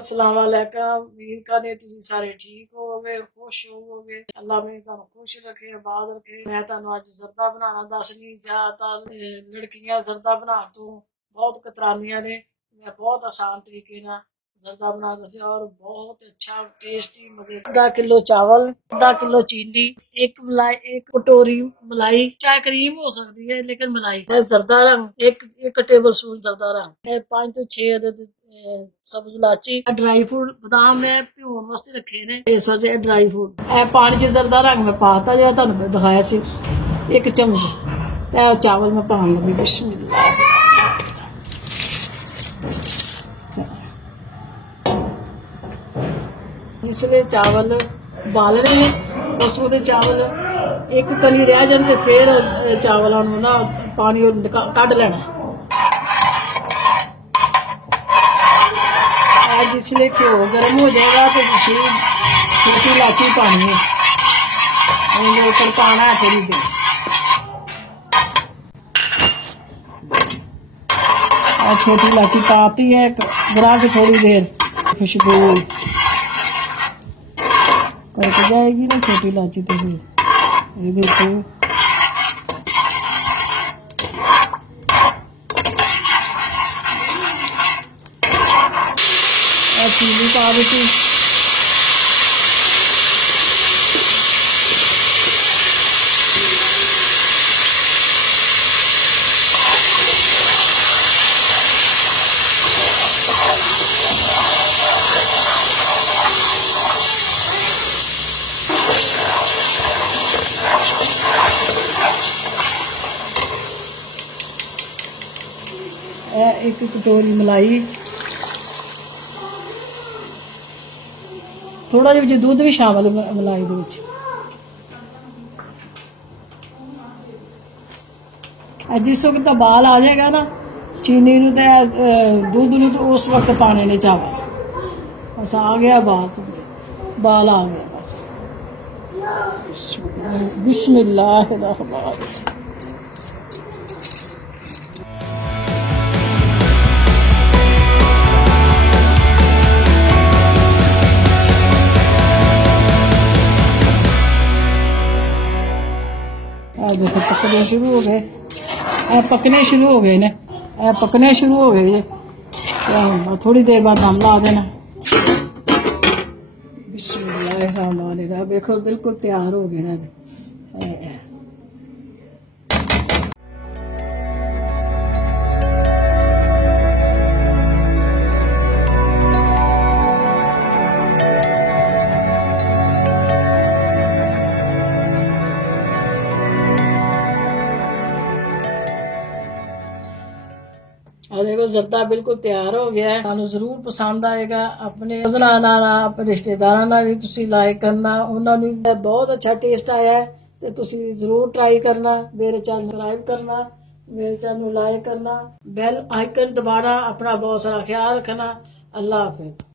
अस्सलाम वालेकुम। उम्मीद करने तुम सारे ठीक होगे, खुश होगे। अल्लाह में तुम खुश रखे, आबाद रखे। मैं तुम अज जरदा बनाना दसनी। ज्यादातर लड़कियां जरदा बना तो बहुत कतरानियां ने। मैं बहुत आसान तरीके ना जरदा बना दसिया और बहुत अच्छा टेस्टी मजे। आधा किलो चावल, आधा किलो चीनी, एक मलाई, एक कटोरी मलाई, चाहे क्रीम हो सकती है लेकिन मलाई। जरदा रंग एक टेबल स्पून जरदा रंग, 5 तो 6 अदद सब्ज इलाची, ड्राई फ्रूट बादाम मैं भिगोण वास्ते रखे ने। इस वजह ड्राई फ्रूट पानी च जरदा रंग मैं पाता जो तुहानू दिखाया सी, एक चम्मच। चावल मैं पान लगी। बिस्मिल्लाह। जिसले चावल बालने उस वक्त चावल एक कली रह जाए फिर चावलों ना पानी कढ़ लेना। जिसले घ्यो गर्म हो जाएगा तो छोटी इलाची पानी है, ऊपर पाना है थोड़ी देर। छोटी इलाची पाती है, गिरा के थोड़ी देर खुशबू करके जाएगी ना छोटी इलाची। तो ये देखो चीनी पा दी। एक कटोरी मलाई, थोड़ा जिहा दूध भी शामिल मलाई दे विच। जिस वक्त बाल आ जाएगा ना चीनी नूं ते दूध नूं, तो उस वक्त पाने ने चावल। बस आ गया बाल आ गया बस। बिस्मिल्लाह। देखो पकने शुरू हो गए, पकने शुरू हो गए ने, पकने शुरू हो गए। थोड़ी देर बाद दम ला देना। बिस्मिल्लाह। देखो बिल्कुल तैयार हो गए ना। और देखो जरदा बिल्कुल तैयार हो गया है। तुहानू जरूर पसंद आएगा। अपने अपने रिश्तेदारां नाल भी तुसी लाइक करना, उन्होंने बहुत अच्छा टेस्ट आया है तो तुसी जरूर ट्राई करना। मेरे चैनल सब्सक्राइब करना, मेरे चैनल लाइक करना, बेल आइकन दबाना। अपना बहुत सारा ख्याल रखना। अल्लाह हाफिज।